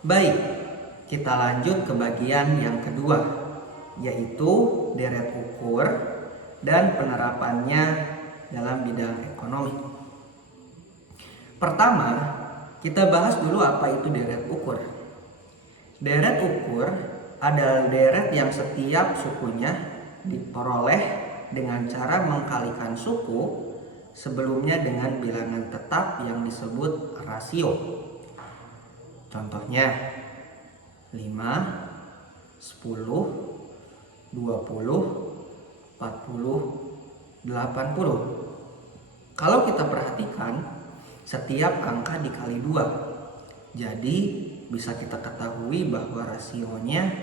Baik, kita lanjut ke bagian yang kedua, yaitu deret ukur dan penerapannya dalam bidang ekonomi. Pertama, kita bahas dulu apa itu deret ukur. Deret ukur adalah deret yang setiap sukunya diperoleh dengan cara mengkalikan suku sebelumnya dengan bilangan tetap yang disebut rasio. Contohnya 5, 10, 20, 40, 80. Kalau kita perhatikan, setiap angka dikali 2. Jadi bisa kita ketahui bahwa rasionya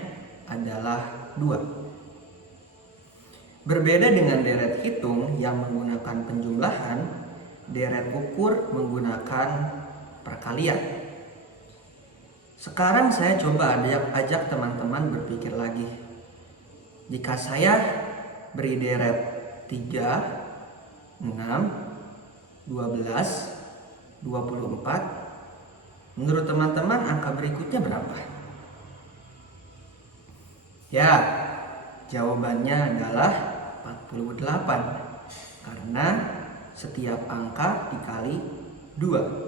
adalah 2. Berbeda dengan deret hitung yang menggunakan penjumlahan, deret ukur menggunakan perkalian. Sekarang saya coba ajak teman-teman berpikir lagi. Jika saya beri deret 3, 6, 12, 24, menurut teman-teman angka berikutnya berapa? Ya, jawabannya adalah 48 karena setiap angka dikali 2.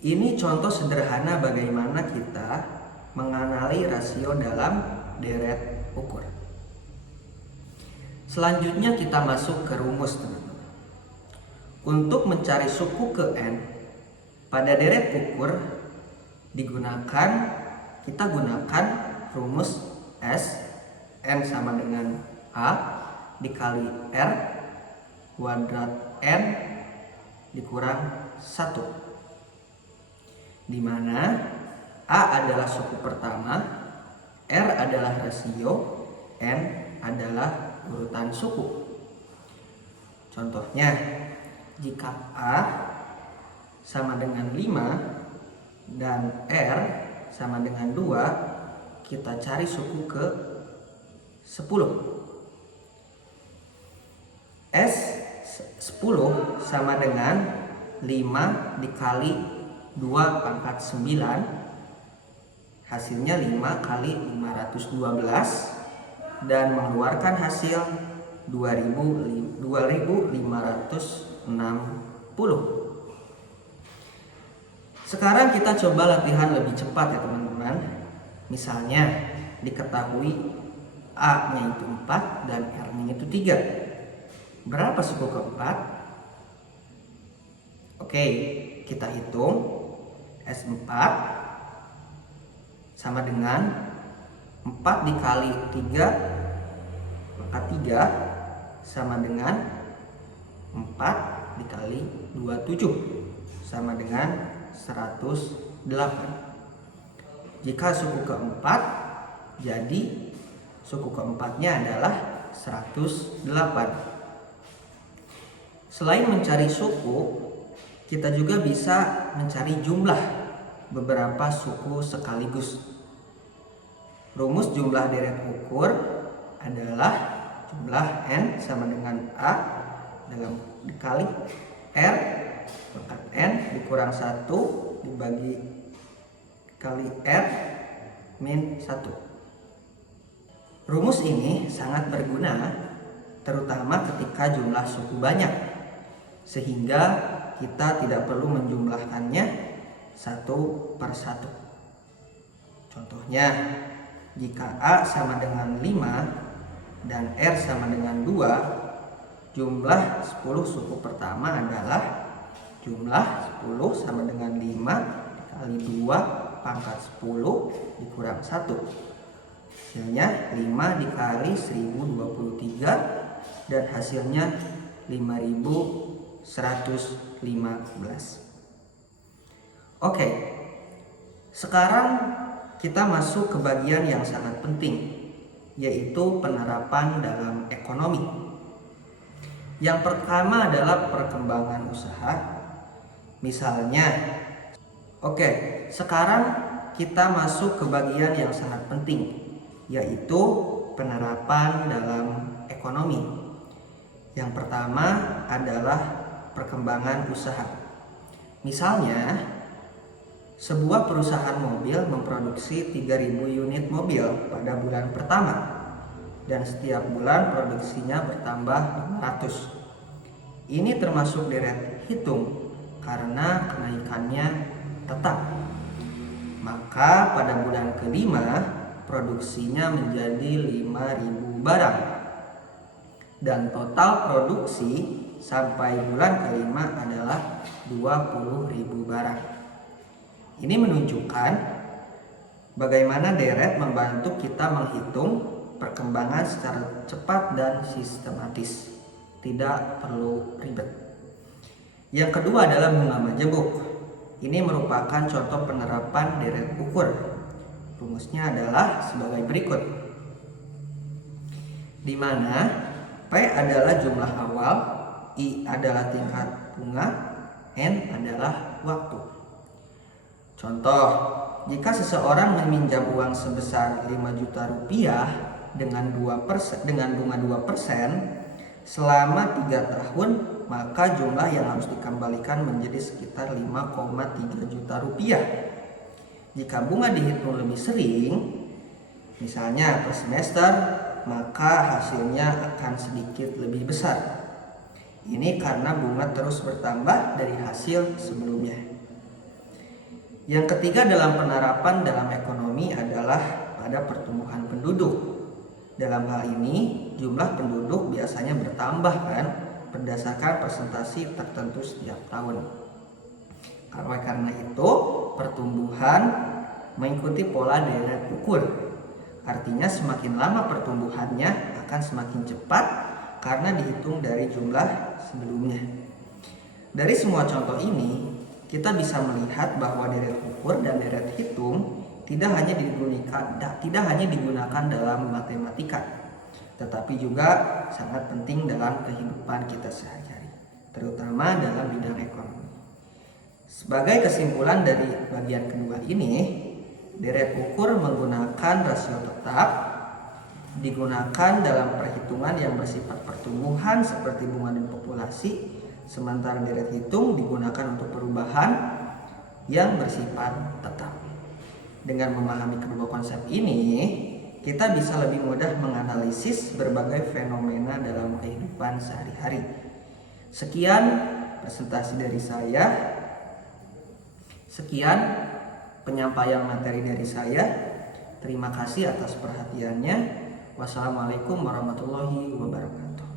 Ini contoh sederhana bagaimana kita mengenali rasio dalam deret ukur. Selanjutnya kita masuk ke rumus, teman-teman. Untuk mencari suku ke N pada deret ukur kita gunakan rumus S, N sama dengan A dikali R kuadrat N dikurang 1. Di mana A adalah suku pertama, R adalah rasio, N adalah urutan suku. Contohnya, jika A sama dengan 5 dan R sama dengan 2, kita cari suku ke 10. S 10 sama dengan 5 dikali 2 pangkat 9, hasilnya 5 kali 512 dan mengeluarkan hasil 2560. Sekarang kita coba latihan lebih cepat ya teman-teman. Misalnya diketahui A-nya itu 4 dan R-nya itu 3. Berapa suku keempat? Oke, kita hitung. S4 sama dengan 4 dikali 3 maka 3 sama dengan 4 dikali 27 sama dengan 108. Jika suku keempat, jadi suku keempatnya adalah 108. Selain mencari suku, kita juga bisa mencari jumlah beberapa suku sekaligus. Rumus jumlah deret ukur adalah jumlah N sama dengan A dikali R pangkat N dikurang 1 dibagi kali R min 1. Rumus ini sangat berguna terutama ketika jumlah suku banyak, sehingga kita tidak perlu menjumlahkannya satu per satu. Contohnya, jika A sama dengan 5 dan R sama dengan 2, jumlah 10 suku pertama adalah jumlah 10 sama dengan 5 kali 2 pangkat 10 dikurang 1. Hasilnya 5 dikali 1023 dan hasilnya 5115. Oke, sekarang kita masuk ke bagian yang sangat penting, yaitu penerapan dalam ekonomi. Yang pertama adalah perkembangan usaha. Misalnya, sekarang kita masuk ke bagian yang sangat penting, yaitu penerapan dalam ekonomi. Yang pertama adalah perkembangan usaha. Misalnya, Sebuah perusahaan mobil memproduksi 3.000 unit mobil pada bulan pertama dan setiap bulan produksinya bertambah 500. Ini termasuk deret hitung karena kenaikannya tetap. Maka pada bulan kelima produksinya menjadi 5.000 barang dan total produksi sampai bulan kelima adalah 20.000 barang. Ini menunjukkan bagaimana deret membantu kita menghitung perkembangan secara cepat dan sistematis. Tidak perlu ribet. Yang kedua adalah bunga majemuk. Ini merupakan contoh penerapan deret ukur. Rumusnya adalah sebagai berikut. Di mana P adalah jumlah awal, I adalah tingkat bunga, N adalah waktu. Contoh, jika seseorang meminjam uang sebesar 5 juta rupiah dengan bunga 2% selama 3 tahun, maka jumlah yang harus dikembalikan menjadi sekitar 5,3 juta rupiah. Jika bunga dihitung lebih sering, misalnya per semester, maka hasilnya akan sedikit lebih besar. Ini karena bunga terus bertambah dari hasil sebelumnya. Yang ketiga dalam penerapan dalam ekonomi adalah pada pertumbuhan penduduk. Dalam hal ini, jumlah penduduk biasanya bertambah kan berdasarkan persentase tertentu setiap tahun. Karena itu, pertumbuhan mengikuti pola deret ukur. Artinya semakin lama pertumbuhannya akan semakin cepat karena dihitung dari jumlah sebelumnya. Dari semua contoh ini, kita bisa melihat bahwa deret ukur dan deret hitung tidak hanya digunakan dalam matematika, tetapi juga sangat penting dalam kehidupan kita sehari-hari, terutama dalam bidang ekonomi. Sebagai kesimpulan dari bagian kedua ini, deret ukur menggunakan rasio tetap, digunakan dalam perhitungan yang bersifat pertumbuhan seperti bunga dan populasi, sementara deret hitung digunakan untuk perubahan yang bersifat tetap. Dengan memahami kedua konsep ini, kita bisa lebih mudah menganalisis berbagai fenomena dalam kehidupan sehari-hari. Sekian presentasi dari saya. Sekian penyampaian materi dari saya. Terima kasih atas perhatiannya. Wassalamualaikum warahmatullahi wabarakatuh.